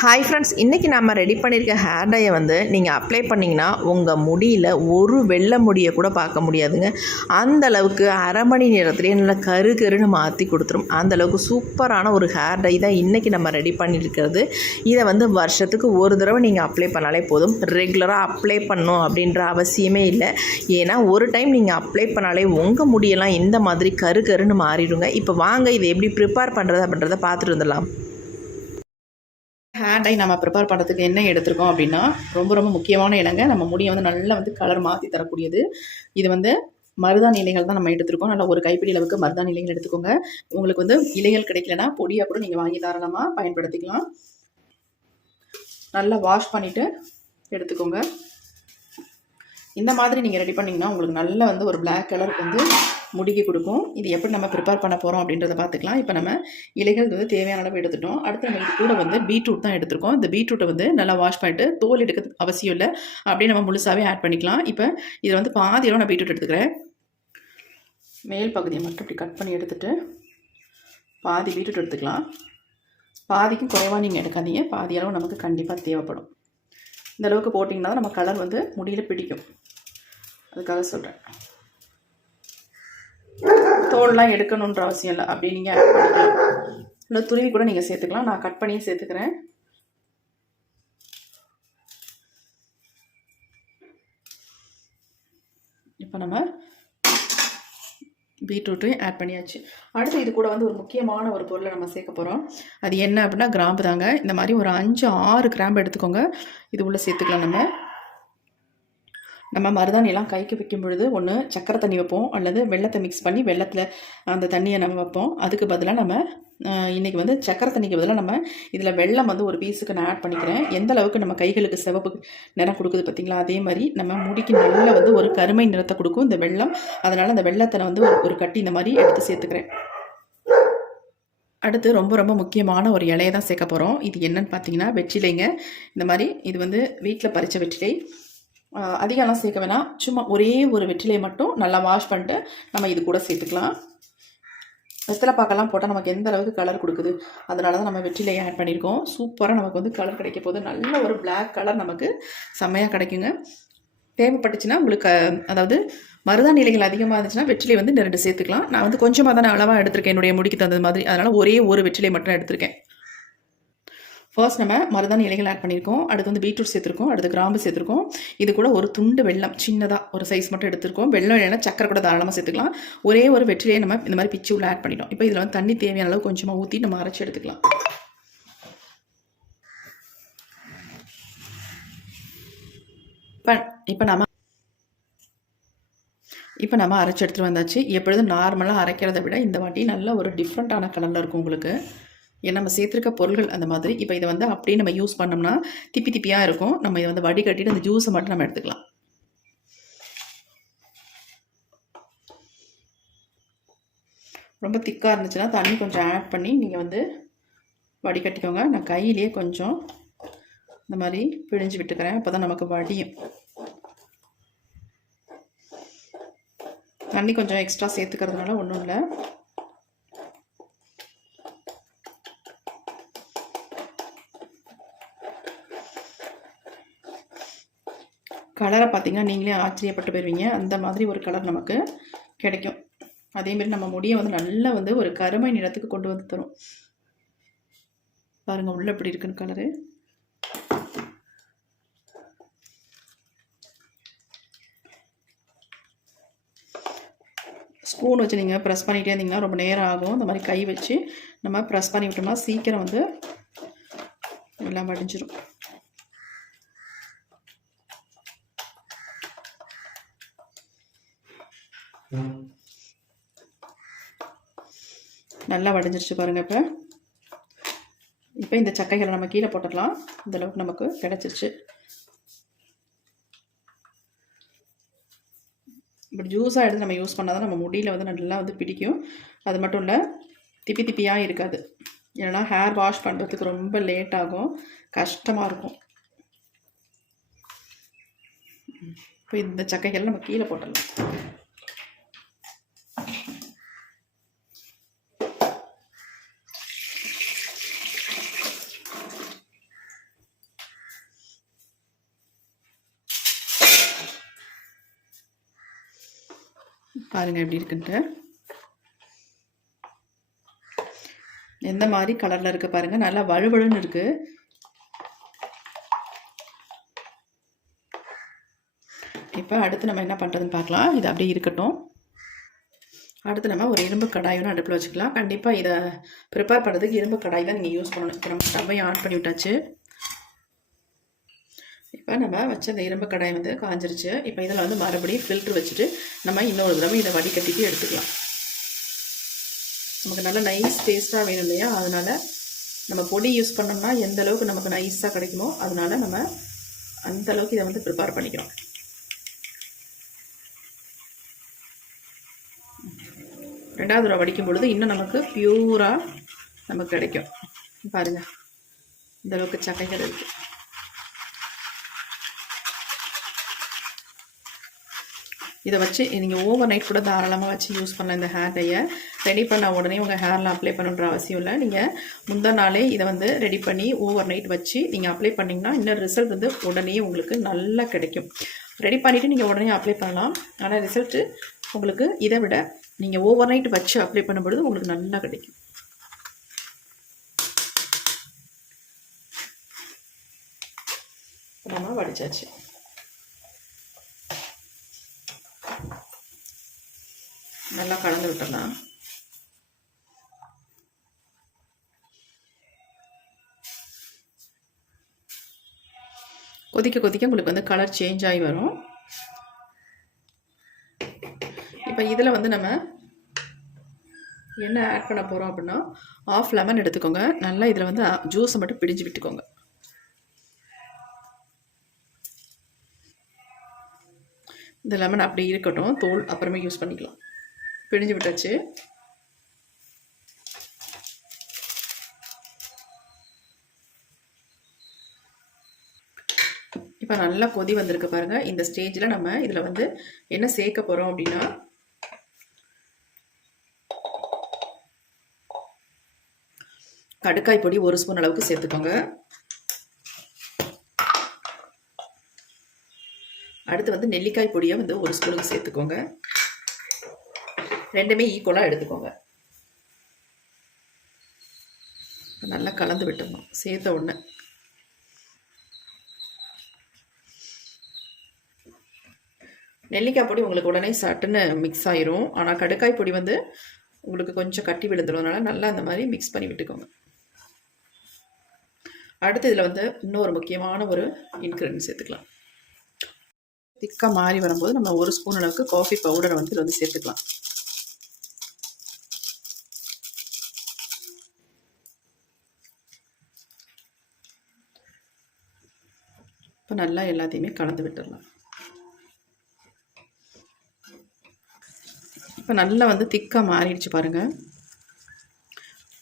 Hi friends, இன்றைக்கி நம்ம ready பண்ணியிருக்க ஹேர் டையை வந்து நீங்கள் அப்ளை பண்ணிங்கன்னா உங்கள் முடியில் ஒரு வெள்ளை முடியை கூட பார்க்க முடியாதுங்க. அந்த அளவுக்கு அரை மணி நேரத்துலேயே நல்லா கரு கருன்னு மாற்றி கொடுத்துரும். அந்தளவுக்கு சூப்பரான ஒரு ஹேர் டை தான் இன்றைக்கி நம்ம ரெடி பண்ணியிருக்கிறது. இதை வந்து வருஷத்துக்கு ஒரு தடவை நீங்கள் அப்ளை பண்ணாலே போதும். ரெகுலராக அப்ளை பண்ணணும் அப்படின்ற அவசியமே இல்லை. ஏன்னா ஒரு டைம் நீங்கள் அப்ளை பண்ணாலே உங்கள் முடியெல்லாம் இந்த மாதிரி கரு கருன்னு மாறிடுங்க. இப்போ வாங்க இதை எப்படி ப்ரிப்பேர் பண்ணுறது அப்படின்றத பார்த்துட்டு வந்துடலாம். ஹேர் டை நம்ம ப்ரிப்பேர் பண்ணுறதுக்கு என்ன எடுத்துருக்கோம் அப்படின்னா, ரொம்ப முக்கியமான இடங்க. நம்ம முடியை வந்து நல்லா கலர் மாற்றி தரக்கூடியது. இது மருதாணி இலைகள் தான் நம்ம எடுத்துருக்கோம். நல்லா ஒரு கைப்பிடி அளவுக்கு மருதாணி இலைகள் எடுத்துக்கோங்க. உங்களுக்கு இலைகள் கிடைக்கலனா பொடியாக கூட நீங்கள் வாங்கி தாராளமாக பயன்படுத்திக்கலாம். நல்லா வாஷ் பண்ணிவிட்டு எடுத்துக்கோங்க. இந்த மாதிரி நீங்கள் ரெடி பண்ணிங்கன்னா உங்களுக்கு நல்ல ஒரு பிளாக் கலர் முடிக்கி கொடுக்கும். இது எப்படி நம்ம ப்ரிப்பேர் பண்ண போகிறோம் அப்படின்றத பார்த்துக்கலாம். இப்போ நம்ம இலைகள் தேவையான அளவு எடுத்துட்டோம். அடுத்து நம்ம இது கூட பீட்ரூட் தான் எடுத்துருக்கோம். இந்த பீட்ரூட்டை நல்லா வாஷ் பண்ணிட்டு தோல் எடுக்க அவசியம் இல்லை, அப்படியே நம்ம முழுசாகவே ஆட் பண்ணிக்கலாம். இப்போ இதில் பாதி அளவு நான் பீட்ரூட் எடுத்துக்கிறேன். மேல் பகுதியை மட்டும் இப்படி கட் பண்ணி எடுத்துகிட்டு பாதி பீட்ரூட் எடுத்துக்கலாம். பாதிக்கும் குறைவாக நீங்கள் எடுக்காதீங்க, பாதி அளவு நமக்கு கண்டிப்பாக தேவைப்படும். இந்த அளவுக்கு போட்டிங்கன்னா நம்ம கலர் முடியில் பிடிக்கும், அதுக்காக சொல்கிறேன். தோல்லாம் எடுக்கணுன்ற அவசியம் இல்லை, அப்படி நீங்கள் ஆட் பண்ணிக்கலாம். இல்லை துருவி கூட நீங்கள் சேர்த்துக்கலாம். நான் கட் பண்ணியே சேர்த்துக்கிறேன். இப்போ நம்ம பீட்ரூட்டையும் ஆட் பண்ணியாச்சு. அடுத்து இது கூட ஒரு முக்கியமான ஒரு பொருளை நம்ம சேர்க்க போகிறோம். அது என்ன அப்படின்னா கிராம்பு தாங்க. இந்த மாதிரி ஒரு 5-6 கிராம்பு எடுத்துக்கோங்க. இது உள்ளே சேர்த்துக்கலாம். நம்ம மருதாணியெல்லாம் கைக்கு வைக்கும் பொழுது ஒன்று சக்கரை தண்ணி வைப்போம், அல்லது வெள்ளத்தை மிக்ஸ் பண்ணி வெள்ளத்தில் அந்த தண்ணியை நம்ம வைப்போம். அதுக்கு பதிலாக நம்ம இன்றைக்கி சக்கரை தண்ணிக்கு பதிலாக நம்ம இதில் வெள்ளம் ஒரு பீஸுக்கு நான் ஆட் பண்ணிக்கிறேன். எந்த அளவுக்கு நம்ம கைகளுக்கு சிவப்பு நிறம் கொடுக்குது பார்த்திங்களா, அதே மாதிரி நம்ம முடிக்கு நல்ல ஒரு கருமை நிறத்தை கொடுக்கும் இந்த வெள்ளம். அதனால் அந்த வெள்ளத்தை நான் ஒரு கட்டி இந்த மாதிரி எடுத்து சேர்த்துக்கிறேன். அடுத்து ரொம்ப முக்கியமான ஒரு இலையை தான் சேர்க்க போகிறோம். இது என்னன்னு பார்த்தீங்கன்னா வெற்றிலைங்க. இந்த மாதிரி இது வீட்டில் பறித்த வெற்றிலை. அதிகம்லாம் சேர்க்க வேணாம், சும்மா ஒரே ஒரு வெற்றிலையை மட்டும் நல்லா வாஷ் பண்ணிட்டு நம்ம இது கூட சேர்த்துக்கலாம். வெத்தலை பாக்கெல்லாம் போட்டால் நமக்கு எந்த அளவுக்கு கலர் கொடுக்குது, அதனால தான் நம்ம வெற்றிலையை ஆட் பண்ணியிருக்கோம். சூப்பராக நமக்கு கலர் கிடைக்க போகுது. நல்ல ஒரு பிளாக் கலர் நமக்கு செம்மையாக கிடைக்குங்க. தேவைப்பட்டுச்சுன்னா உங்களுக்கு அதாவது மருதாணி இலைகள் அதிகமாக இருந்துச்சுன்னா வெற்றிலை 2 சேர்த்துக்கலாம். நான் கொஞ்சமாக தான் அளவாக எடுத்திருக்கேன் என்னுடைய முடிக்கு தகுந்த மாதிரி, அதனால் ஒரே ஒரு வெற்றிலை மட்டும் எடுத்திருக்கேன். ஃபர்ஸ்ட் நம்ம மருதாணி இலைகள் ஆட் பண்ணியிருக்கோம். அடுத்து பீட்ரூட் சேர்த்துருக்கோம். அடுத்து கிராம்பு சேர்த்துருக்கோம். இது கூட ஒரு துண்டு வெல்லம் சின்னதாக ஒரு சைஸ் மட்டும் எடுத்துருக்கோம். வெல்லம் இல்லைன்னா சக்கரை கூட தாராளமாக சேர்த்துக்கலாம். ஒரே ஒரு வெற்றிலையை நம்ம இந்த மாதிரி பிச்சு உள்ள ஆட் பண்ணிட்டோம். இப்போ இதில் தண்ணி தேவையான அளவு கொஞ்சமாக ஊற்றி நம்ம அரைச்சி எடுத்துக்கலாம். இப்போ நம்ம அரைச்சி எடுத்துகிட்டு வந்தாச்சு. எப்பொழுதும் நார்மலாக அரைக்கிறத விட இந்த வாட்டி நல்ல ஒரு டிஃப்ரெண்ட்டான கலரில் இருக்கும் உங்களுக்கு. ஏன்னா நம்ம சேர்த்துருக்க பொருள்கள் அந்த மாதிரி. இப்போ இதை அப்படியே நம்ம யூஸ் பண்ணோம்னா திப்பியாக இருக்கும். நம்ம இதை வடிகட்டிட்டு அந்த ஜூஸை மட்டும் நம்ம எடுத்துக்கலாம். ரொம்ப திக்காக இருந்துச்சுன்னா தண்ணி கொஞ்சம் ஆட் பண்ணி நீங்கள் வடிகட்டிக்கோங்க. நான் கையிலேயே கொஞ்சம் இந்த மாதிரி பிழிஞ்சு விட்டுக்கிறேன், அப்போ தான் நமக்கு வடியும். தண்ணி கொஞ்சம் எக்ஸ்ட்ரா சேர்த்துக்கிறதுனால ஒன்றும் இல்லை. கலரை பார்த்திங்கன்னா நீங்களே ஆச்சரியப்பட்டு போயிருவீங்க. அந்த மாதிரி ஒரு கலர் நமக்கு கிடைக்கும். அதேமாரி நம்ம முடியை நல்லா ஒரு கருமை நிறத்துக்கு கொண்டு தரும். பாருங்கள் உள்ள எப்படி இருக்குன்னு கலரு. ஸ்பூன் வச்சு நீங்கள் ப்ரெஸ் பண்ணிகிட்டே இருந்தீங்கன்னா ரொம்ப நேரம் ஆகும். இந்த மாதிரி கை வச்சு நம்ம ப்ரெஸ் பண்ணி விட்டோம்னா சீக்கிரம் எல்லாம் வடிஞ்சிடும். நல்லா வடிஞ்சிருச்சு பாருங்கள். இப்போ இந்த சக்கைகளை நம்ம கீழே போட்டுடலாம். இந்தளவுக்கு நமக்கு கிடச்சிருச்சு. இப்படி ஜூஸாக எடுத்து நம்ம யூஸ் பண்ணால் தான் நம்ம முடியில் நல்லா பிடிக்கும். அது மட்டும் இல்லை, திப்பியாக இருக்காது. ஏன்னா ஹேர் வாஷ் பண்ணுறதுக்கு ரொம்ப லேட் ஆகும், கஷ்டமாக இருக்கும். இப்போ இந்த சக்கைகளை நம்ம கீழே போட்டுடலாம். பாருங்கள் எப்படி இருக்குன்ட்டு. எந்த மாதிரி கலரில் இருக்குது பாருங்கள், நல்லா வழுவழுன்னு இருக்குது. இப்போ அடுத்து நம்ம என்ன பண்ணுறதுன்னு பார்க்கலாம். இது அப்படியே இருக்கட்டும். அடுத்து நம்ம ஒரு இரும்பு கடாயும் அடுப்பில் வச்சுக்கலாம். கண்டிப்பாக இதை ப்ரிப்பேர் பண்ணுறதுக்கு இரும்பு கடாய் தான் நீங்கள் யூஸ் பண்ணணும். இப்போ நம்ம ஸ்டவ்வையும் ஆன் பண்ணி விட்டாச்சு. இப்போ நம்ம வச்ச இந்த இரும்பு கடாய் வந்து காஞ்சிருச்சு. இப்போ இதில் வந்து மறுபடியும் ஃபில்ட்ரு வச்சுட்டு நம்ம இன்னொரு தடவை இதை வடிகட்டிட்டு எடுத்துக்கலாம். நமக்கு நல்ல நைஸ் டேஸ்ட்டாக வேணும் இல்லையா, அதனால் நம்ம பொடி யூஸ் பண்ணோம்னா எந்த அளவுக்கு நமக்கு நைஸாக கிடைக்குமோ அதனால நம்ம அந்த அளவுக்கு இதை வந்து ப்ரிப்பேர் பண்ணிக்கிறோம். ரெண்டாவது தடவை வடிக்கும் பொழுது இன்னும் நமக்கு பியூராக நமக்கு கிடைக்கும். பாருங்கள், இந்த அளவுக்கு சக்கைகள் இருக்குது. இதை வச்சு நீங்கள் ஓவர் நைட் கூட தாராளமாக வச்சு யூஸ் பண்ணலாம். இந்த ஹேர் டையை ரெடி பண்ண உடனே உங்கள் ஹேரில் அப்ளை பண்ணுன்ற அவசியம் இல்லை. நீங்கள் முந்தா நாளே இதை வந்து ரெடி பண்ணி ஓவர் நைட் வச்சு நீங்கள் அப்ளை பண்ணிங்கன்னா இன்னும் ரிசல்ட் வந்து உடனே உங்களுக்கு நல்லா கிடைக்கும். ரெடி பண்ணிவிட்டு நீங்கள் உடனே அப்ளை பண்ணலாம். ஆனால் ரிசல்ட்டு உங்களுக்கு இதை விட நீங்கள் ஓவர் நைட் வச்சு அப்ளை பண்ணும்பொழுது உங்களுக்கு நல்லா கிடைக்கும். நம்ம வடிச்சாச்சு. நல்லா கலந்து விட்டுடலாம். கொதிக்க கொதிக்க உங்களுக்கு வந்து கலர் சேஞ்ச் ஆகி வரும். இப்போ இதில் வந்து நம்ம என்ன ஆட் பண்ண போகிறோம் அப்படின்னா, ஆஃப் லெமன் எடுத்துக்கோங்க. நல்லா இதில் வந்து ஜூஸை மட்டும் பிழிஞ்சு விட்டுக்கோங்க. இந்த லெமன் அப்படி இருக்கட்டும், தோல் அப்புறமே யூஸ் பண்ணிக்கலாம். பிழிஞ்சு விட்டாச்சு. இப்போ நல்லா கொதி வந்திருக்கு பாருங்கள். இந்த ஸ்டேஜில் நம்ம இதில் வந்து என்ன சேர்க்க போகிறோம் அப்படின்னா, கடுக்காய் பொடி 1 ஸ்பூன் அளவுக்கு சேர்த்துக்கோங்க. அடுத்து வந்து நெல்லிக்காய் பொடியை வந்து 1 ஸ்பூனுக்கு சேர்த்துக்கோங்க. ரெண்டுமே ஈக்குவலாக எடுத்துக்கோங்க. நல்லா கலந்து விட்டுடணும் சேர்த்த உடனே. நெல்லிக்காய் பொடி உங்களுக்கு உடனே சட்டுன்னு மிக்ஸ் ஆயிரும். ஆனால் கடுக்காய் பொடி வந்து உங்களுக்கு கொஞ்சம் கட்டி விழுந்துடும்னால நல்லா அந்த மாதிரி மிக்ஸ் பண்ணி விட்டுக்கோங்க. அடுத்து இதில் வந்து இன்னொரு முக்கியமான ஒரு இன்க்ரீடியன்ட் சேர்த்துக்கலாம். திக்காக மாறி வரும்போது நம்ம 1 ஸ்பூன் அளவுக்கு காஃபி பவுடரை வந்து இதில் வந்து சேர்த்துக்கலாம். இப்போ நல்லா எல்லாத்தையுமே கலந்து விட்டுடலாம். இப்போ நல்லா வந்து திக்காக மாறிடுச்சு பாருங்கள்.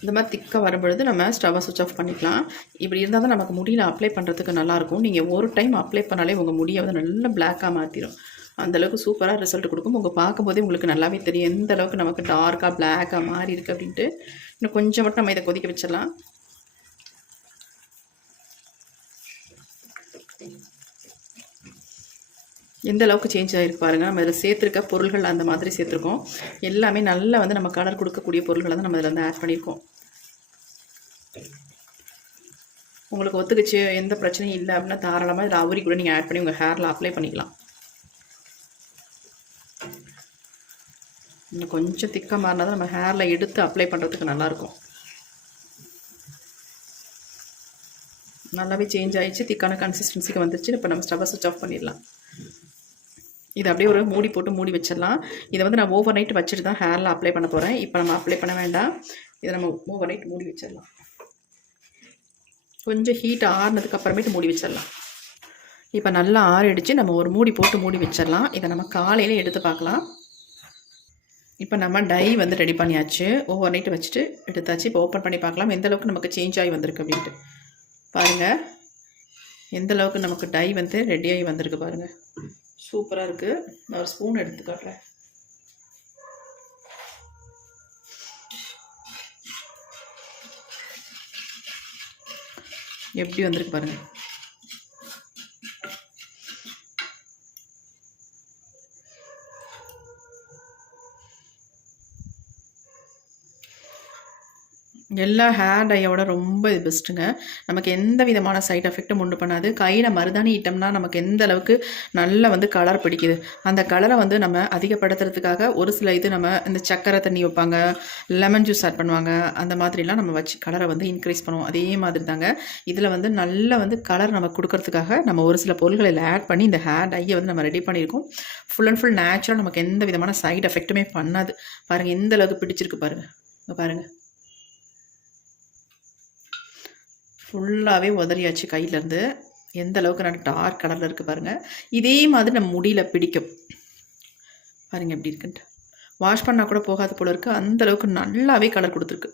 இந்த மாதிரி திக்காக வரும்பொழுது நம்ம ஸ்டவ்வை சுவிட்ச் ஆஃப் பண்ணிக்கலாம். இப்படி இருந்தால் தான் நமக்கு முடியில் அப்ளை பண்ணுறதுக்கு நல்லாயிருக்கும். நீங்கள் ஒரு டைம் அப்ளை பண்ணாலே உங்கள் முடியை வந்து நல்லா பிளாக்காக மாற்றிடும். அந்தளவுக்கு சூப்பராக ரிசல்ட் கொடுக்கும். உங்கள் பார்க்கும்போதே உங்களுக்கு நல்லாவே தெரியும் எந்த அளவுக்கு நமக்கு டார்க்காக பிளாக்காக மாறி இருக்குது அப்படின்ட்டு. இன்னும் கொஞ்சம் மட்டும் நம்ம இதை கொதிக்க வச்சிடலாம். எந்த அளவுக்கு சேஞ்ச் ஆகிருக்கு பாருங்கள். நம்ம இதில் சேர்த்துருக்க பொருள்கள் அந்த மாதிரி சேர்த்துருக்கோம். எல்லாமே நல்லா வந்து நம்ம கலர் கொடுக்கக்கூடிய பொருள்களை தான் நம்ம இதில் வந்து ஆட் பண்ணியிருக்கோம். உங்களுக்கு ஒத்துக்குச்சு, எந்த பிரச்சனையும் இல்லை அப்படின்னா தாராளமாக இதில் அவரி கூட நீங்கள் ஆட் பண்ணி உங்கள் ஹேரில் அப்ளை பண்ணிக்கலாம். இன்னும் கொஞ்சம் திக்காக மாறினா தான் நம்ம ஹேரில் எடுத்து அப்ளை பண்ணுறதுக்கு நல்லாயிருக்கும். நல்லாவே சேஞ்ச் ஆகிடுச்சு, திக்கான கன்சிஸ்டன்சிக்கு வந்துருச்சு. இப்போ நம்ம ஸ்டவ்வை சுவிட்ச் ஆஃப் பண்ணிடலாம். இது அப்படியே ஒரு மூடி போட்டு மூடி வச்சிடலாம். இதை வந்து நான் ஓவர் நைட் வச்சுட்டு தான் ஹேரில் அப்ளை பண்ண போகிறேன். இப்போ நம்ம அப்ளை பண்ண வேண்டாம். இதை நம்ம ஓவர் நைட் மூடி வச்சிடலாம். கொஞ்சம் ஹீட் ஆறுனதுக்கு அப்புறமேட்டு மூடி வச்சிடலாம். இப்போ நல்லா ஆறிடுச்சு. நம்ம ஒரு மூடி போட்டு மூடி வச்சிடலாம். இதை நம்ம காலையில் எடுத்து பார்க்கலாம். இப்போ நம்ம டை வந்து ரெடி பண்ணியாச்சு. ஓவர் நைட்டு வச்சுட்டு எடுத்தாச்சு. இப்போ ஓப்பன் பண்ணி பார்க்கலாம் எந்த அளவுக்கு நமக்கு சேஞ்ச் ஆகி வந்திருக்கு அப்படின்ட்டு. பாருங்கள் எந்த அளவுக்கு நமக்கு டை வந்து ரெடியாகி வந்திருக்கு பாருங்கள். சூப்பராக இருக்குது. நான் ஒரு ஸ்பூன் எடுத்து காட்டுறேன். எப்படி வந்திருக்கு பாருங்கள். எல்லா ஹேர் டையோட ரொம்ப இது பெஸ்ட்டுங்க. நமக்கு எந்த விதமான சைட் எஃபெக்ட்டும் உண்டு பண்ணாது. கையில் மருதாணி இட்டோம்னா நமக்கு எந்த அளவுக்கு நல்லா வந்து கலர் பிடிக்குது. அந்த கலரை வந்து நம்ம அதிகப்படுத்துறதுக்காக ஒரு சில இது நம்ம இந்த சக்கரை தண்ணி வைப்பாங்க, லெமன் ஜூஸ் ஆட் பண்ணுவாங்க. அந்த மாதிரிலாம் நம்ம வச்சு கலரை வந்து இன்க்ரீஸ் பண்ணுவோம். அதே மாதிரி தாங்க இதில் வந்து நல்லா வந்து கலர் நம்ம கொடுக்கறதுக்காக நம்ம ஒரு சில பொருள்களை இதில் ஆட் பண்ணி இந்த ஹேர் டையை வந்து நம்ம ரெடி பண்ணியிருக்கோம். ஃபுல் அண்ட் ஃபுல் நேச்சுரல், நமக்கு எந்த விதமான சைட் எஃபெக்ட்டுமே பண்ணாது. பாருங்கள் எந்த அளவுக்கு பிடிச்சிருக்கு பாருங்கள். பாருங்கள் ஃபுல்லாகவே உதறியாச்சு கையிலேருந்து. எந்த அளவுக்கு நல்ல டார்க் கலரில் இருக்குது பாருங்கள். இதே மாதிரி நம்ம முடியில் பிடிக்கும் பாருங்கள் எப்படி இருக்குன்ட்டு. வாஷ் பண்ணால் கூட போகாத போல இருக்குது, அந்தளவுக்கு நல்லாவே கலர் கொடுத்துருக்கு.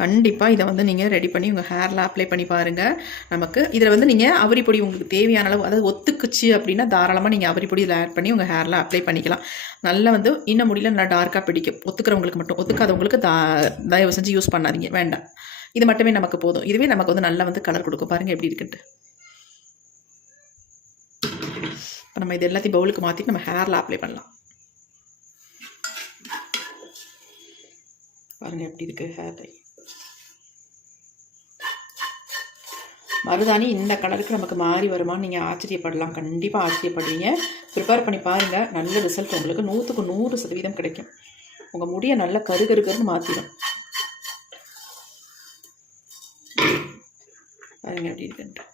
கண்டிப்பாக இதை வந்து நீங்கள் ரெடி பண்ணி உங்கள் ஹேரில் அப்ளை பண்ணி பாருங்கள். நமக்கு இதில் வந்து நீங்கள் அவரி பொடி உங்களுக்கு தேவையான அளவு, அதாவது ஒத்துக்குச்சு அப்படின்னா தாராளமாக நீங்கள் அவரி பொடி இதில் ஆட் பண்ணி உங்கள் ஹேரில் அப்ளை பண்ணிக்கலாம். நல்லா வந்து இன்னும் முடியல நல்லா டார்க்காக பிடிக்கும். ஒத்துக்கிறவங்களுக்கு மட்டும், ஒத்துக்காதவங்களுக்கு தயவு செஞ்சு யூஸ் பண்ணாதீங்க, வேண்டாம். இது மட்டுமே நமக்கு போதும். இதுவே நமக்கு வந்து நல்லா வந்து கலர் கொடுக்கும். பாருங்கள் எப்படி இருக்குன்ட்டு. இப்போ நம்ம இது எல்லாத்தையும் பவுலுக்கு மாற்றிட்டு நம்ம ஹேரில் அப்ளை பண்ணலாம். பாருங்கள் எப்படி இருக்குது ஹேர் டை. மருதாணி இந்த கலருக்கு நமக்கு மாறி வருமானு நீங்கள் ஆச்சரியப்படலாம். கண்டிப்பாக ஆச்சரியப்படுவீங்க. ப்ரிப்பேர் பண்ணி பாருங்கள், நல்ல ரிசல்ட் உங்களுக்கு 100க்கு 100% கிடைக்கும். உங்கள் முடியை நல்லா கருகருன்னு மாற்றிடும். பாருங்கள் எப்படி இருக்குன்ட்டு.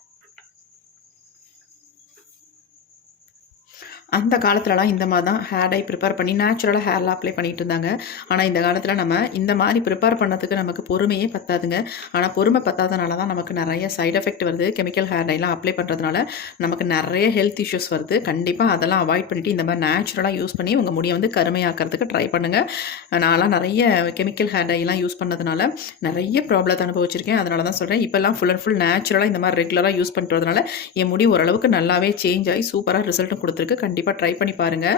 அந்த காலத்துலலாம் இந்த மாதிரி தான் ஹேர் டை ப்ரிப்பேர் பண்ணி நேச்சுரலாக ஹேரில் அப்ளை பண்ணிட்டு இருந்தாங்க. ஆனால் இந்த காலத்தில் நம்ம இந்த மாதிரி ப்ரிப்பேர் பண்ணதுக்கு நமக்கு பொறுமையே பத்தாதுங்க. ஆனால் பொறுமை பத்தாதனால தான் நமக்கு நிறைய சைட் எஃபெக்ட் வருது. கெமிக்கல் ஹேர் டைலாம் அப்ளை பண்ணுறதுனால நமக்கு நிறைய ஹெல்த் இஷ்யூஸ் வருது. கண்டிப்பாக அதெல்லாம் அவாய்ட் பண்ணிவிட்டு இந்த மாதிரி நேச்சுரலாக யூஸ் பண்ணி உங்கள் முடியை வந்து கருமையாக்கிறதுக்கு ட்ரை பண்ணுங்கள். நான்லாம் நிறைய கெமிக்கல் ஹேர் டைலாம் யூஸ் பண்ணதுனால நிறைய ப்ராப்ளத்தை அனுபவிச்சிருக்கேன். அதனால தான் சொல்கிறேன், இப்போல்லாம் ஃபுல் அண்ட் ஃபுல் நேச்சுரலாக இந்த மாதிரி ரெகுலராக யூஸ் பண்ணுறதுனால என் முடி ஓரளவுக்கு நல்லாவே சேஞ்ச் ஆகி சூப்பராக ரிசல்ட்டும் கொடுத்துருக்கு. கண்டிப்பாக ட்ரை பண்ணி பாருங்கள்.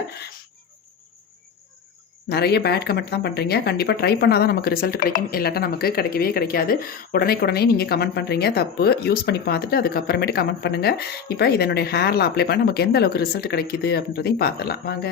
நிறைய பேட் கமெண்ட் தான் பண்ணுறீங்க. கண்டிப்பாக ட்ரை பண்ணால் தான் நமக்கு ரிசல்ட் கிடைக்கும், இல்லாட்டா நமக்கு கிடைக்கவே கிடைக்காது. உடனே நீங்கள் கமெண்ட் பண்ணுறீங்க, தப்பு. யூஸ் பண்ணி பார்த்துட்டு அதுக்கப்புறமேட்டு கமெண்ட் பண்ணுங்கள். இப்போ இதனுடைய ஹேரில் அப்ளை பண்ண நமக்கு எந்த அளவுக்கு ரிசல்ட் கிடைக்குது அப்படின்றதையும் பார்த்துடலாம் வாங்க.